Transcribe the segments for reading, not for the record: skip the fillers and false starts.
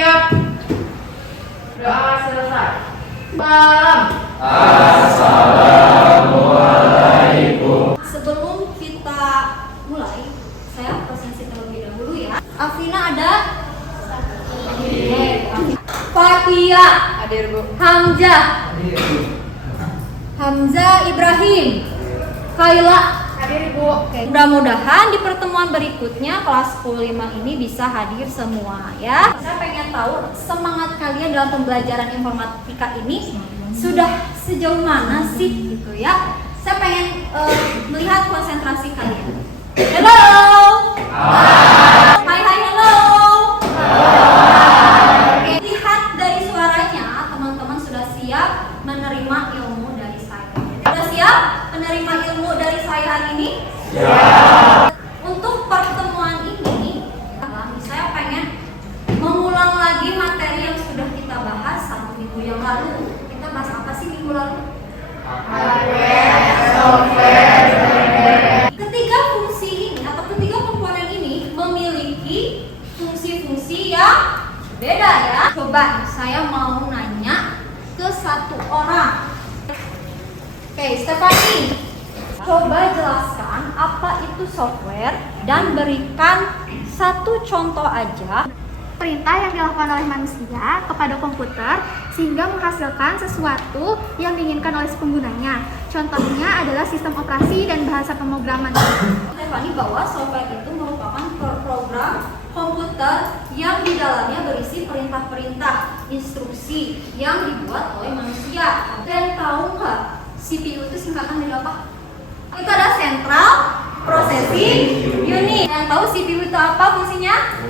siap. Doa selesai. Salam. Assalamualaikum. Sebelum kita mulai, saya presentasi terlebih dahulu ya. Afina ada? Fatia. Hadir, Bu. Hamzah. Hamzah Ibrahim. Kaila. Hadir, Bu. Oke, mudah-mudahan di pertemuan berikutnya kelas 10-5 ini bisa hadir semua ya. Saya pengen tahu semangat kalian dalam pembelajaran informatika ini sudah sejauh mana sih gitu ya. Saya pengen melihat konsentrasi kalian. Hello. Hai hello. Oke, lihat dari suaranya teman-teman sudah siap menerima ilmu dari saya. Sudah siap menerima ilmu dari saya hari ini? Siap. Untuk pertemuan ini, saya pengen mengulang lagi materi yang sudah kita bahas 1 minggu yang lalu. Kita bahas apa sih minggu lalu? Hardware, software, Ketiga fungsi ini atau ketiga komponen ini memiliki fungsi-fungsi yang beda ya. Coba saya mau nanya ke satu orang. Oke, Stephanie, coba jelaskan apa itu software dan berikan satu contoh aja. Perintah yang dilakukan oleh manusia kepada komputer sehingga menghasilkan sesuatu yang diinginkan oleh si penggunanya. Contohnya adalah sistem operasi dan bahasa pemrograman. Stephanie, bahwa software itu merupakan program komputer yang di dalamnya berisi perintah-perintah, instruksi yang dibuat oleh manusia. Dan tahu nggak CPU itu singkatan dari apa? Itu ada Central Processing Unit. Yang tahu CPU itu apa fungsinya?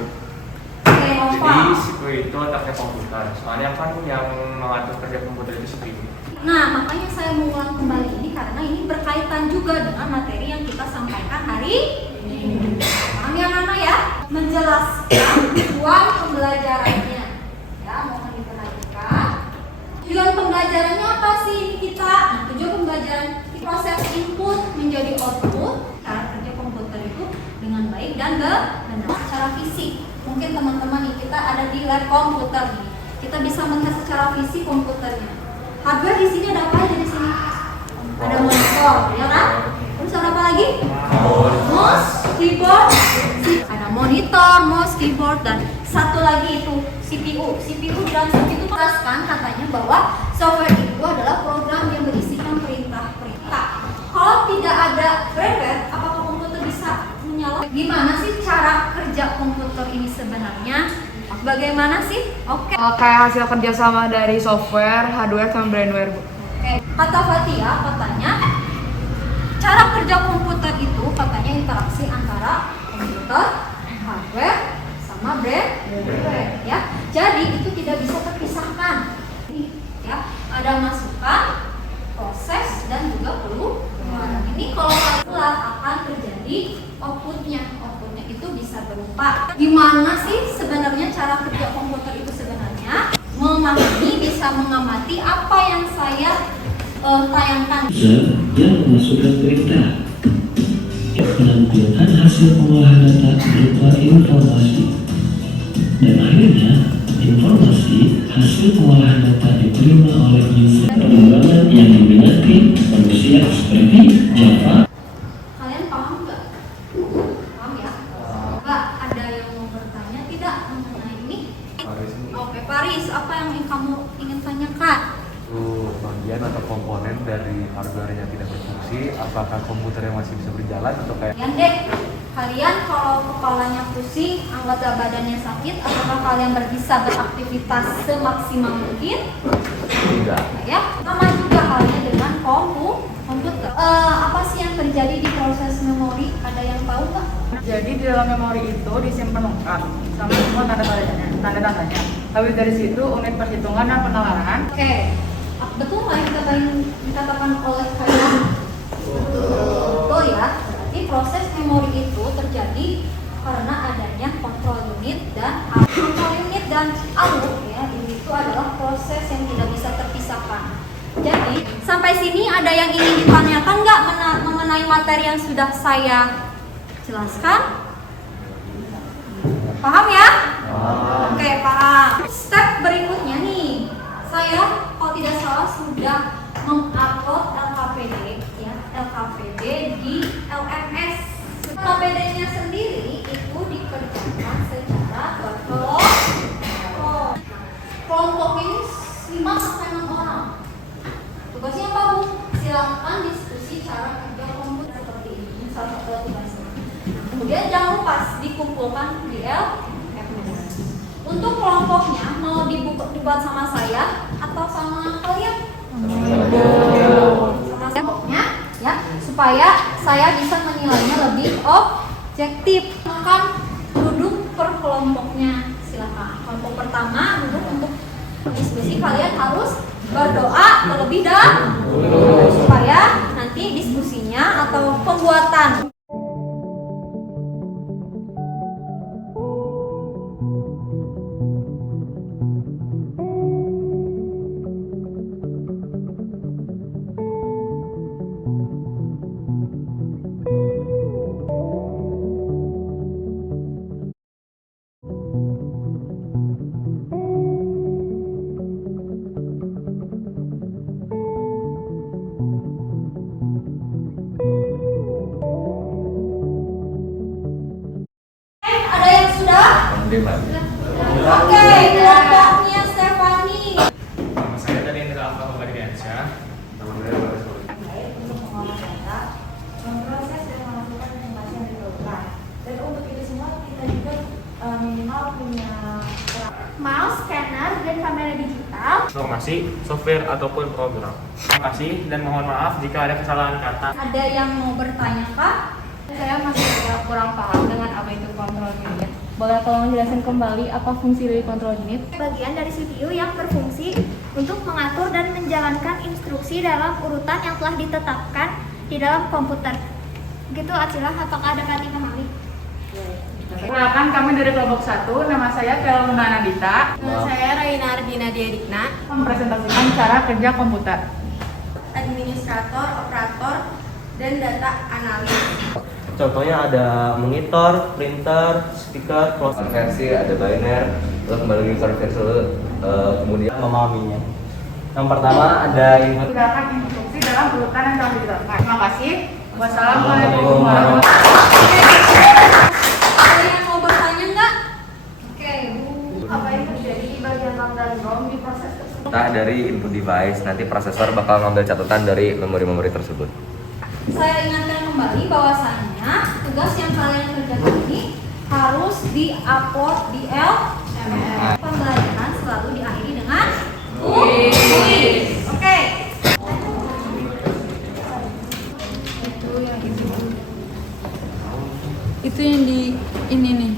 Jadi CPU itu otaknya komputer. Soalnya kan yang mengatur kerja komputer itu CPU. Nah, makanya saya mengulang kembali ini karena ini berkaitan juga dengan materi yang kita sampaikan hari ini. Paham ya Nana ya? Menjelaskan tujuan pembelajarannya. Ya, mohon diperhatikan. Tujuan pembelajarannya apa sih ini kita? Nah, tujuan pembelajaran proses input menjadi output cara kerja komputer itu dengan baik dan benar secara fisik. Mungkin teman-teman nih, kita ada di lab komputer nih. Kita bisa melihat secara fisik komputernya. Hardware di sini ada apa aja di sini? Ada monitor, ya kan? Terus ada apa lagi? Mouse, keyboard. Ada monitor, mouse, keyboard, dan satu lagi itu CPU. CPU dan CPU itu jelaskan katanya bahwa software itu adalah program yang berisikan perintah-perintah. Kalau tidak ada firmware, apakah komputer bisa menyala? Gimana sih cara kerja komputer ini sebenarnya? Bagaimana sih? Oke. Kayak hasil kerjasama dari software, hardware, sama brainware, Bu. Oke. Kata Fatia katanya cara kerja komputer itu katanya interaksi antara komputer, hardware, sama brainware ya. Jadi itu tidak bisa terpisahkan. Ya, ada masukan, proses, dan juga pengeluaran. Ini kalau keluar akan terjadi outputnya. Outputnya itu bisa berupa gimana sih sebenarnya cara kerja komputer itu sebenarnya? Memahami, bisa mengamati apa yang saya tayangkan. Dan memasukkan perintah. Menampilkan hasil pengolahan data berupa informasi. Dan akhirnya, informasi hasil pengolahan data diterima oleh user. Perkembangan yang diminati manusia seperti Java. Kalian paham nggak? Paham ya? Nggak ada yang mau bertanya tidak mengenai ini? Oke, Paris, apa yang kamu ingin tanyakan? Itu bagian atau komponen dari hardware yang tidak berfungsi. Apakah komputernya masih bisa berjalan atau kayak? Kalian kalau kepalanya pusing, anggota badannya sakit, apakah kalian bisa beraktivitas semaksimal mungkin? Tidak. Ya, sama juga halnya dengan komputer. Apa sih yang terjadi di proses memori? Ada yang tahu nggak? Jadi di dalam memori itu disimpan lengkap sama semua tanda-tandanya. Habis dari situ unit perhitungan dan penalaran. Oke, betul nggak yang dikatakan oleh kalian? Betul ya. Berarti proses memori itu terjadi karena adanya kontrol unit dan alur ya. Ini itu adalah proses yang tidak bisa terpisahkan. Jadi sampai sini ada yang ingin ditanyakan nggak mengenai materi yang sudah saya jelaskan? Paham ya? Oke, paham. Step berikutnya nih, saya kalau tidak salah sudah mengupload LKPD ya, LKPD di LMS. LKPD-nya sendiri itu dikerjakan secara berkelompok. Kelompok ini 5-6 orang. Tugasnya apa, Bu? Silakan diskusi cara kerja kelompok seperti ini. Salah satu tugasnya. Kemudian jangan lupa dikumpulkan di LMS. Untuk kelompoknya mau dibuat sama saya atau sama kalian? Sama kelompoknya ya, supaya saya bisa menilainya lebih objektif. Akan duduk per kelompoknya. Silakan. Kelompok pertama duduk untuk diskusi, kalian harus berdoa terlebih dahulu supaya nanti diskusinya atau pembuatan ada yang sudah? Oke, kelompoknya Stefani. Nama saya dari Indra Alfa Pembadiansyah. Untuk mengolah data, memproses dan memasukkan informasi yang diperlukan. Dan untuk itu semua kita juga minimal punya Mouse, scanner, dan kamera digital. Informasi, software ataupun program. Terima kasih dan mohon maaf jika ada kesalahan kata. Ada yang mau bertanya kah? saya masih agak kurang paham dengan apa itu control unit. Boleh tolong menjelaskan kembali apa fungsi dari control unit? Bagian dari CPU yang berfungsi untuk mengatur dan menjalankan instruksi dalam urutan yang telah ditetapkan di dalam komputer. Begitu Acilah, apakah ada kata dipahami? Perkenalkan, kami dari kelompok 1. Nama saya Keluna Nandita. Nama saya Raina Ardina Diadikna, Mempresentasikan cara kerja komputer. administrator, operator, dan data analis. Contohnya ada monitor, printer, speaker, konversi, ada binary, terus kembali lagi konversi, kemudian memahaminya. Yang pertama ada input. Gunakan instruksi dalam urutan yang telah ditetapkan. Terima kasih. Wassalamualaikum warahmatullahi wabarakatuh. Ada yang mau bertanya nggak? Oke, Bu. Apa yang terjadi di bagian RAM dan ROM di proses tersebut? nah dari input device, nanti prosesor bakal ngambil catatan dari memori-memori tersebut. Saya ingatkan kembali bahwasannya tugas yang kalian kerjakan ini harus di-upload di LMS. Pembelajaran selalu diakhiri dengan kuis. Oke. Itu yang di ini nih.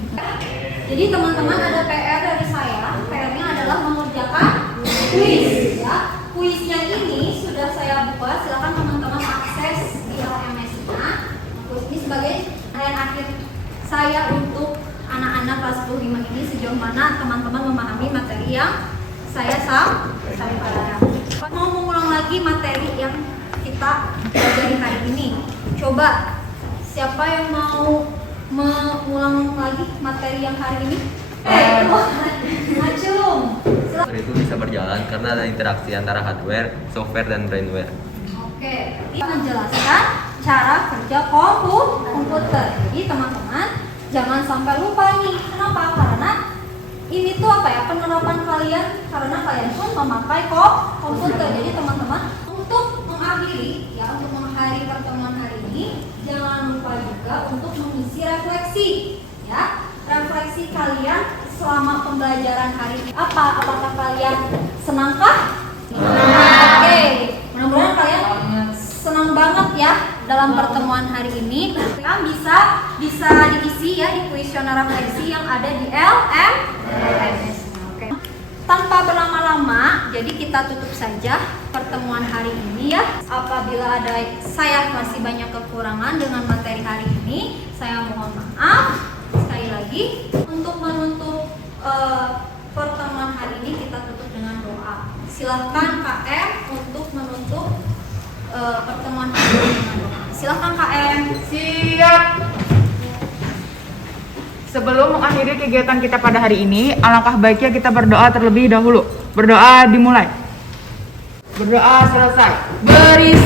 Jadi teman-teman ada PR dari saya. PR-nya adalah mengerjakan kuis. Ya, kuisnya ini sudah saya buat. Silakan teman-teman akses di LMS-nya. Kuis ini sebagai rangkaian akhir saya untuk anak-anak kelas 10 ini sejauh mana teman-teman memahami materi yang saya sampaikan. Mau mengulang lagi materi yang kita pelajari hari ini. Coba siapa yang mau mengulang lagi materi yang hari ini? Acung. Software itu bisa berjalan karena ada interaksi antara hardware, software, dan brainware. Oke, ini menjelaskan cara kerja komputer. Jadi teman-teman jangan sampai lupa nih. Kenapa? Karena ini tuh apa ya, penerapan kalian karena kalian pun memakai komputer. Jadi teman-teman untuk mengakhiri ya, untuk mengakhiri pertemuan hari ini jangan lupa juga untuk mengisi refleksi ya. Refleksi kalian selama pembelajaran hari ini apa? Apakah kalian senangkah? Oke, mudah-mudahan kalian senang banget ya dalam pertemuan hari ini. Kalian bisa diisi ya di kuesioner refleksi yang ada di LMS. Oke. Tanpa berlama-lama, jadi kita tutup saja pertemuan hari ini ya. Apabila saya masih banyak kekurangan dengan materi hari ini, saya mohon maaf. Sekali lagi, untuk menutup pertemuan hari ini kita tutup dengan doa. Silahkan KM untuk menutup pertemuan hari ini dengan doa. Silahkan KM. Siap. Sebelum mengakhiri kegiatan kita pada hari ini, alangkah baiknya kita berdoa terlebih dahulu. Berdoa dimulai. Berdoa selesai. Beri